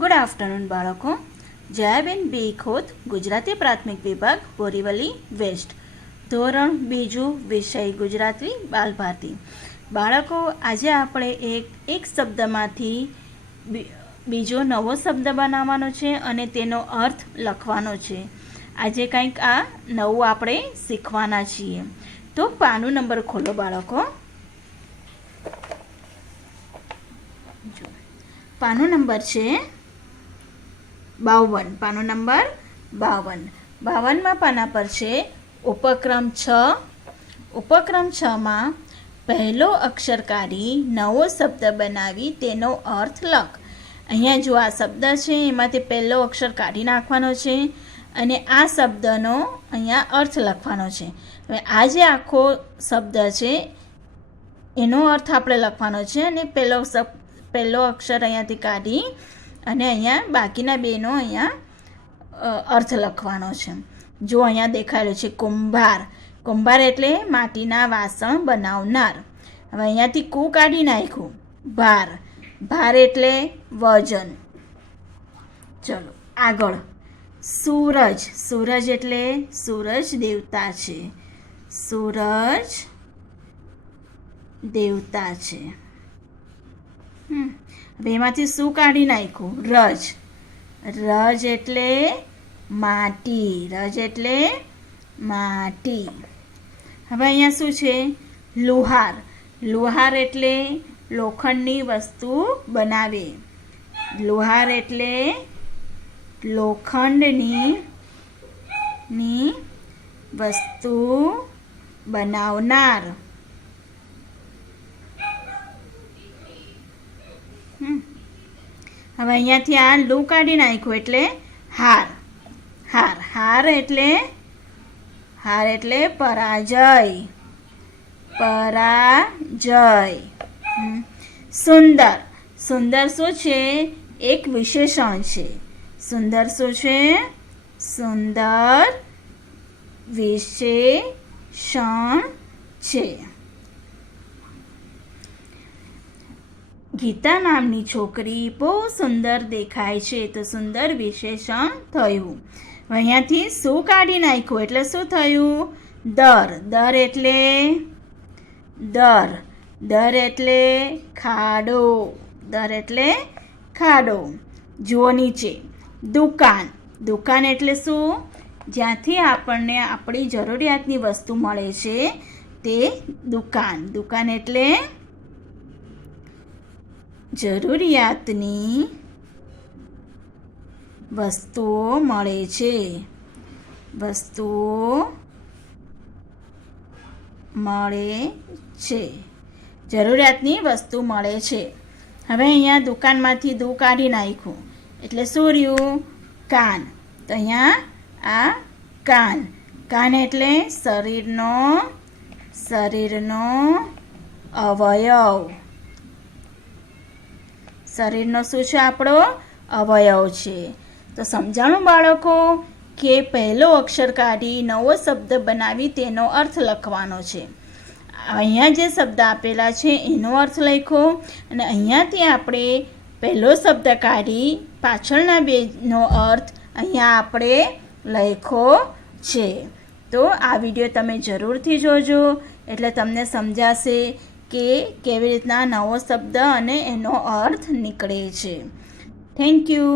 Good afternoon બાળકો. જયાબેન બી ખોત, ગુજરાતી પ્રાથમિક વિભાગ, બોરીવલી વેસ્ટ, ધોરણ બીજું, વિષય ગુજરાતી, બાલભારતી. બાળકો, આજે આપણે એક શબ્દમાંથી બીજો નવો શબ્દ બનાવવાનો છે અને તેનો અર્થ લખવાનો છે. આજે કંઈક આ નવું આપણે શીખવાના છીએ. તો પાનું નંબર ખોલો બાળકો. પાનું નંબર છે 52. પાનો નંબર 52. 52માં પાના પર છે ઉપક્રમ 6. ઉપક્રમ 6માં પહેલો અક્ષર કાઢી નવો શબ્દ બનાવી તેનો અર્થ લખ. અહીંયા જો આ શબ્દ છે એમાંથી પહેલો અક્ષર કાઢી નાખવાનો છે અને આ શબ્દનો અહીંયા અર્થ લખવાનો છે. હવે આ જે આખો શબ્દ છે એનો અર્થ આપણે લખવાનો છે અને પહેલો અક્ષર અહીંયાથી કાઢી અને અહીંયા બાકીના બેનો અહીંયા અર્થ લખવાનો છે. જો અહીંયા દેખાયેલો છે કુંભાર. કુંભાર એટલે માટીના વાસણ બનાવનાર. હવે અહીંયાથી કુ કાઢી નાખ્યું. ભાર. ભાર એટલે વજન. ચલો આગળ. સૂરજ. સૂરજ એટલે સૂરજ દેવતા છે. સૂરજ દેવતા છે. હવે એમાંથી શું કાઢી નાખ્યું? રજ. રજ એટલે માટી. રજ એટલે માટી. હવે અહીંયા શું છે? લુહાર. લુહાર એટલે લોખંડની વસ્તુ બનાવે. લુહાર એટલે લોખંડની વસ્તુ બનાવનાર. હવે અહીંયાથી આ લુ કાઢી નાખ્યું એટલે હાર. હાર. હાર એટલે પરાજય. પરાજય. સુંદર. સુંદર શું છે? એક વિશેષણ છે. સુંદર શું છે? સુંદર વિશેષણ છે. ગીતા નામની છોકરી બહુ સુંદર દેખાય છે, તો સુંદર વિશેષણ થયું. અહીંયાથી શું કાઢી નાખ્યું એટલે શું થયું? દર. દર એટલે દર. દર એટલે ખાડો. દર એટલે ખાડો. જુઓ નીચે. દુકાન. દુકાન એટલે શું? જ્યાંથી આપણને આપણી જરૂરિયાતની વસ્તુ મળે છે તે દુકાન. દુકાન એટલે જરૂરિયાતની વસ્તુઓ મળે છે. વસ્તુઓ મળે છે. જરૂરિયાતની વસ્તુ મળે છે. હવે અહીંયા દુકાનમાંથી દુ કાઢી નાખ્યું એટલે શું રહ્યું? કાન. તો અહીંયા આ કાન. કાન એટલે શરીરનો અવયવ. શરીરનો શું છે? આપણો અવયવ છે. તો સમજાણું બાળકો કે પહેલો અક્ષર કાઢી નવો શબ્દ બનાવી તેનો અર્થ લખવાનો છે. અહીંયા જે શબ્દ આપેલા છે એનો અર્થ લખો અને અહીંયાથી આપણે પહેલો શબ્દ કાઢી પાછળના બેનો અર્થ અહીંયા આપણે લખ્યો છે. તો આ વિડીયો તમે જરૂરથી જોજો એટલે તમને સમજાશે કે કેવી રીતના નવો શબ્દ અને એનો અર્થ નીકળે છે. Thank you.